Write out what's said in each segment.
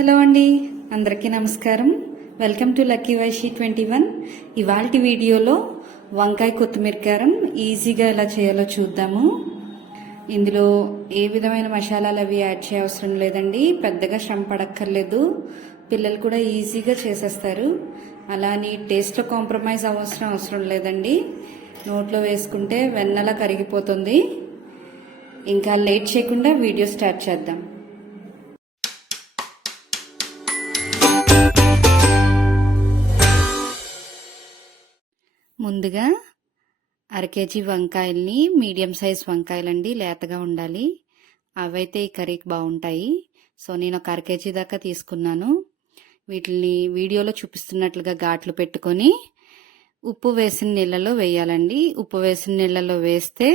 Hello అండి, అందరికీ నమస్కారం. Welcome to lucky Vaishi 21. ఇవాల్టి వీడియోలో వంకాయ కొత్తిమీర కారం ఈజీగా ఎలా చేయాలో చూద్దాము. ఇందులో ఏ విధమైన మసాలాలు అవి యాడ్ చేయవసరం లేదండి. పెద్దగా శ్రమ పడక్కర్లేదు. పిల్లలు కూడా ఈజీగా చేసేస్తారు. అలాని టేస్ట్లో కాంప్రమైజ్ అవసరం లేదండి. నోట్లో వేసుకుంటే వెన్నలా కరిగిపోతుంది. ఇంకా లేట్ చేయకుండా వీడియో స్టార్ట్ చేద్దాం. ముందుగా అరకేజీ వంకాయల్ని, మీడియం సైజ్ వంకాయలండి, లేతగా ఉండాలి. అవైతే ఈ కర్రీకి బాగుంటాయి. సో నేను ఒక అరకేజీ దాకా తీసుకున్నాను. వీటిని వీడియోలో చూపిస్తున్నట్లుగా ఘాట్లు పెట్టుకొని ఉప్పు వేసిన నీళ్ళలో వేయాలండి. ఉప్పు వేసిన నీళ్ళలో వేస్తే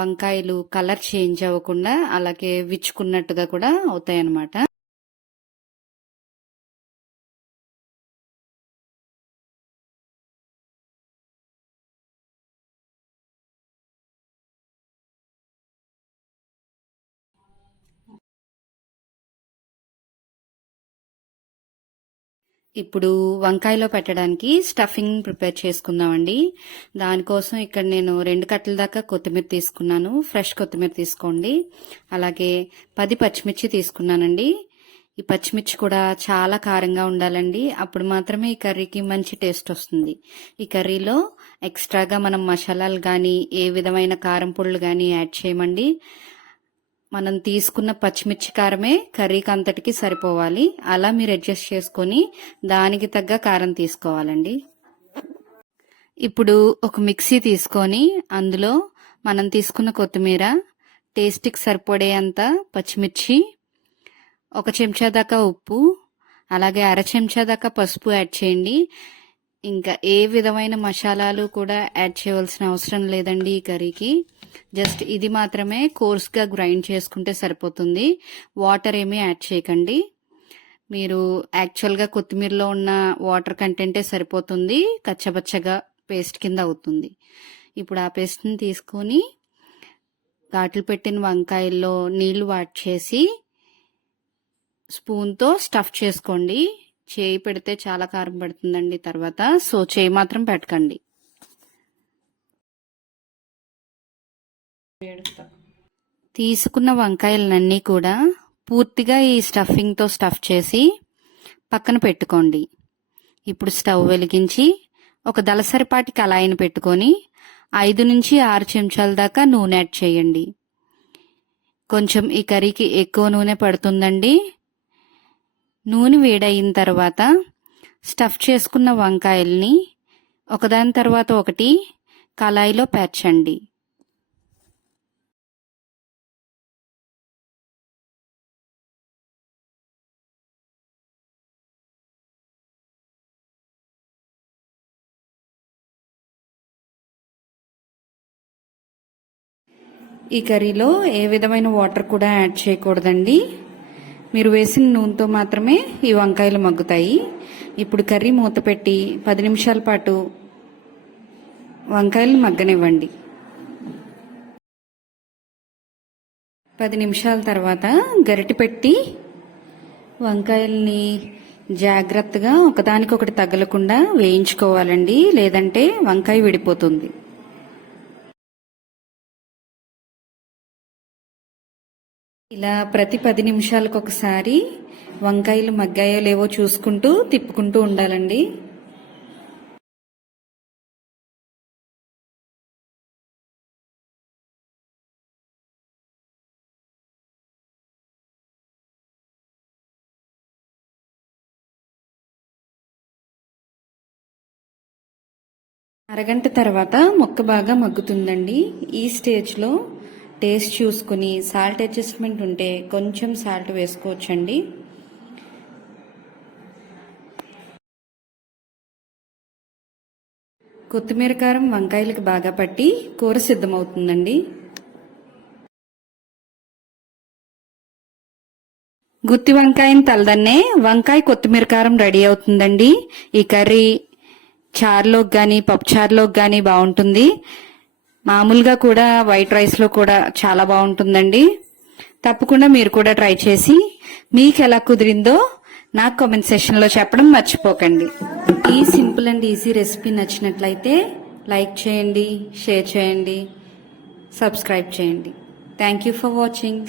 వంకాయలు కలర్ చేంజ్ అవ్వకుండా అలాగే విచ్చుకున్నట్టుగా కూడా అవుతాయి అన్నమాట. ఇప్పుడు వంకాయలో పెట్టడానికి స్టఫింగ్ ప్రిపేర్ చేసుకుందామండి. దానికోసం ఇక్కడ నేను 2 కట్టల దాకా కొత్తిమీర తీసుకున్నాను. ఫ్రెష్ కొత్తిమీర తీసుకోండి. అలాగే 10 పచ్చిమిర్చి తీసుకున్నానండి. ఈ పచ్చిమిర్చి కూడా చాలా కారంగా ఉండాలండి. అప్పుడు మాత్రమే ఈ కర్రీకి మంచి టేస్ట్ వస్తుంది. ఈ కర్రీలో ఎక్స్ట్రాగా మనం మసాలాలు కానీ ఏ విధమైన కారం పొడులు కానీ యాడ్ చేయమండి. మనం తీసుకున్న పచ్చిమిర్చి కారమే కర్రీకి అంతటికి సరిపోవాలి. అలా మీరు అడ్జస్ట్ చేసుకొని దానికి తగ్గ కారం తీసుకోవాలండి. ఇప్పుడు ఒక మిక్సీ తీసుకొని అందులో మనం తీసుకున్న కొత్తిమీర, టేస్ట్కి సరిపడేంత పచ్చిమిర్చి, 1 చెంచా దాకా ఉప్పు, అలాగే 1/2 చెంచా దాకా పసుపు యాడ్ చేయండి. ఇంకా ఏ విధమైన మసాలాలు కూడా యాడ్ చేయవలసిన అవసరం లేదండి ఈ కర్రీకి. జస్ట్ ఇది మాత్రమే కోర్స్గా గ్రైండ్ చేసుకుంటే సరిపోతుంది. వాటర్ ఏమీ యాడ్ చేయకండి. మీరు యాక్చువల్గా కొత్తిమీరలో ఉన్న వాటర్ కంటెంటే సరిపోతుంది. కచ్చబచ్చగా పేస్ట్ కింద అవుతుంది. ఇప్పుడు ఆ పేస్ట్ని తీసుకొని ఘాట్లు పెట్టిన వంకాయల్లో నీళ్లు యాడ్ చేసి స్పూన్తో స్టఫ్ చేసుకోండి. చేయి పెడితే చాలా కారం పడుతుందండి తర్వాత. సో చేయి మాత్రం పెట్టకండి. తీసుకున్న వంకాయలన్నీ కూడా పూర్తిగా ఈ స్టఫింగ్తో స్టఫ్ చేసి పక్కన పెట్టుకోండి. ఇప్పుడు స్టవ్ వెలిగించి ఒక దళసరిపాటి కళాయిని పెట్టుకొని 5 నుంచి 6 చెంచాల దాకా నూనె యాడ్ చేయండి. కొంచెం ఈ కర్రీకి ఎక్కువ నూనె పడుతుందండి. నూనె వేడయిన తర్వాత స్టఫ్ చేసుకున్న వంకాయల్ని ఒకదాని తర్వాత ఒకటి కళాయిలో పేర్చండి. ఈ కర్రీలో ఏ విధమైన వాటర్ కూడా యాడ్ చేయకూడదండి. మీరు వేసిన నూనెతో మాత్రమే ఈ వంకాయలు మగ్గుతాయి. ఇప్పుడు కర్రీ మూత పెట్టి 10 నిమిషాల పాటు వంకాయలు మగ్గనివ్వండి. 10 నిమిషాల తర్వాత గరిటె పెట్టి వంకాయల్ని జాగ్రత్తగా ఒకదానికొకటి తగలకుండా వేయించుకోవాలండి. లేదంటే వంకాయ విడిపోతుంది. ఇలా ప్రతి 10 నిమిషాలకు ఒకసారి వంకాయలు మగ్గాయో లేవో చూసుకుంటూ తిప్పుకుంటూ ఉండాలండి. అరగంట తర్వాత మొక్క బాగా మగ్గుతుందండి. ఈ స్టేజ్లో టేస్ట్ చూసుకుని సాల్ట్ అడ్జస్ట్మెంట్ ఉంటే కొంచెం సాల్ట్ వేసుకోవచ్చండి. కొత్తిమీర కారం వంకాయలకు బాగా పట్టి కూర సిద్ధమవుతుందండి. గుత్తి వంకాయని తలదన్నే వంకాయ కొత్తిమీర కారం రెడీ అవుతుందండి. ఈ కర్రీ చారులోకి కానీ పప్పుచారులోకి కానీ బాగుంటుంది. మామూలుగా కూడా వైట్ రైస్లో కూడా చాలా బాగుంటుందండి. తప్పకుండా మీరు కూడా ట్రై చేసి మీకు ఎలా కుదిరిందో నాకు కామెంట్ సెక్షన్లో చెప్పడం మర్చిపోకండి. ఈ సింపుల్ అండ్ ఈజీ రెసిపీ నచ్చినట్లయితే లైక్ చేయండి, షేర్ చేయండి, సబ్స్క్రైబ్ చేయండి. Thank you for watching.